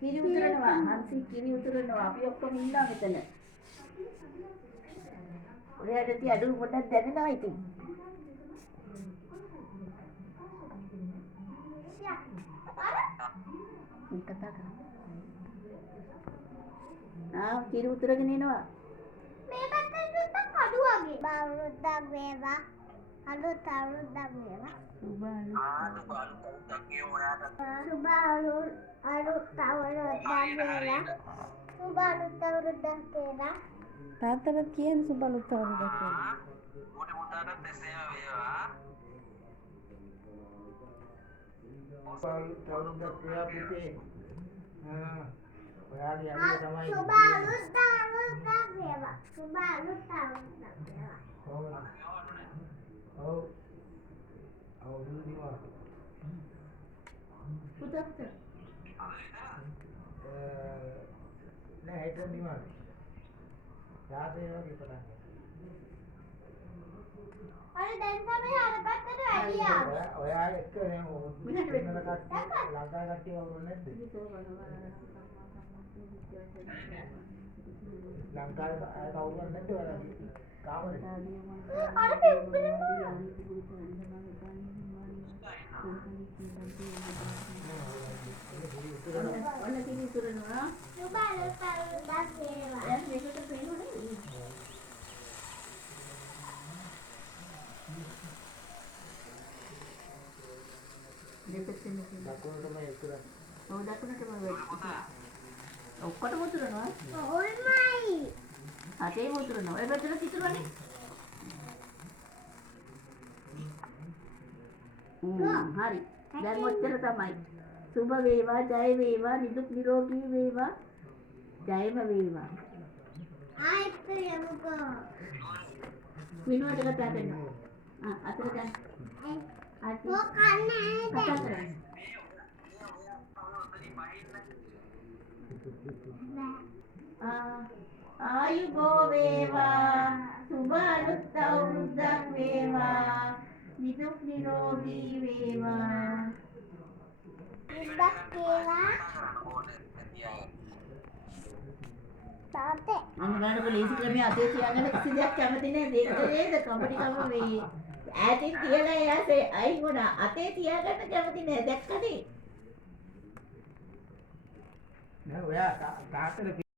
කිරි උතුරනවා. හංසි කිරි උතුරනවා. අපි ඔක්කොම ඉන්නවා මෙතන. ඔයාට තිය අඩු පොඩක් දැනෙනවා ඉතින්. මේ කතා කරා. කිරි උතුරගෙන එනවා. මේ පැත්තෙන් දුන්නත් අඩු වගේ. බාරුද්දක් වේවා. අලුත් අවුරුද්දක් වේවා. සුබ අලුත් අවුරුද්දක් වේවා. සුබ අලුත් අවුරුද්දක් වේවා. සුබ අලුත් අවුරුද්දක් වේවා. තාත්තට කියන්නේ සුබ අලුත් අවුරුද්දක් කියලා. මොටි මුටාටත් එසේම වේවා. සුබ අලුත් අවුරුද්දක් වේවා පුතේ. ඔයාගේ අලිය තමයි. සුබ අලුත් අවුරුද්දක් වේවා. සුබ අලුත් අවුරුද්දක් වේවා. ඔව්. අවුරුදු දිනවා. පුතත් නෑ හිටින් දිනවා. රාත්‍රියේ වගේ පටන් ගත්තා. අර දැන් තමයි අර පැත්තට වැඩි ආවේ. ඔයා එක්ක නේ මොකද වෙනද කට්ටිය ලංකා කට්ටිය වුණ නැද්ද? ලංකාවේ අය කවුරුත් නැද්ද ඔයාලා කාමරේ? අර පිටුනේ ඔන්න කිරි උතුරනවා. සුබ අලුත් අවුරුද්දක් වේවා. දැන් මේකට පේනවනේ. දෙපැත්තෙන් දකුණටම උතුරන. ඔව් දකුණටම වෙයි. ඔක්කොටම උතුරනවා. ඕල්මයි. අතේම උතුරනවා. ඔය පැත්තට ඉතුරුනේ. හරි. දැන් ඔච්චර තමයි. සුබ වේවා, ජය වේවා, නිදුක් නිරෝගී වේවා. ජයම වේවා. ආයෙත් යමුකෝ. විනුවට කතා කරනවා. අතර ගන්න. මොකන්නේ කතා කරන්න. ආයුබෝ වේවා, සුබ අලුත් අවුරුද්දක් වේවා, නිදුක් නිරෝගී වේවා. ඉස්සක් වේවා. තාත්තේ අනුගාන පොලිස් ක්‍රමයේ අතේ තියාගෙන කිසි දෙයක් කැමති නැහැ. ඒක නේද කම්පැනිකම මේ ඈතින් තියලා එයාසේ අයින් වුණා. අතේ තියාගන්න කැමති නැහැ. දැක්කනේ. නෑ ඔයා තාත්තට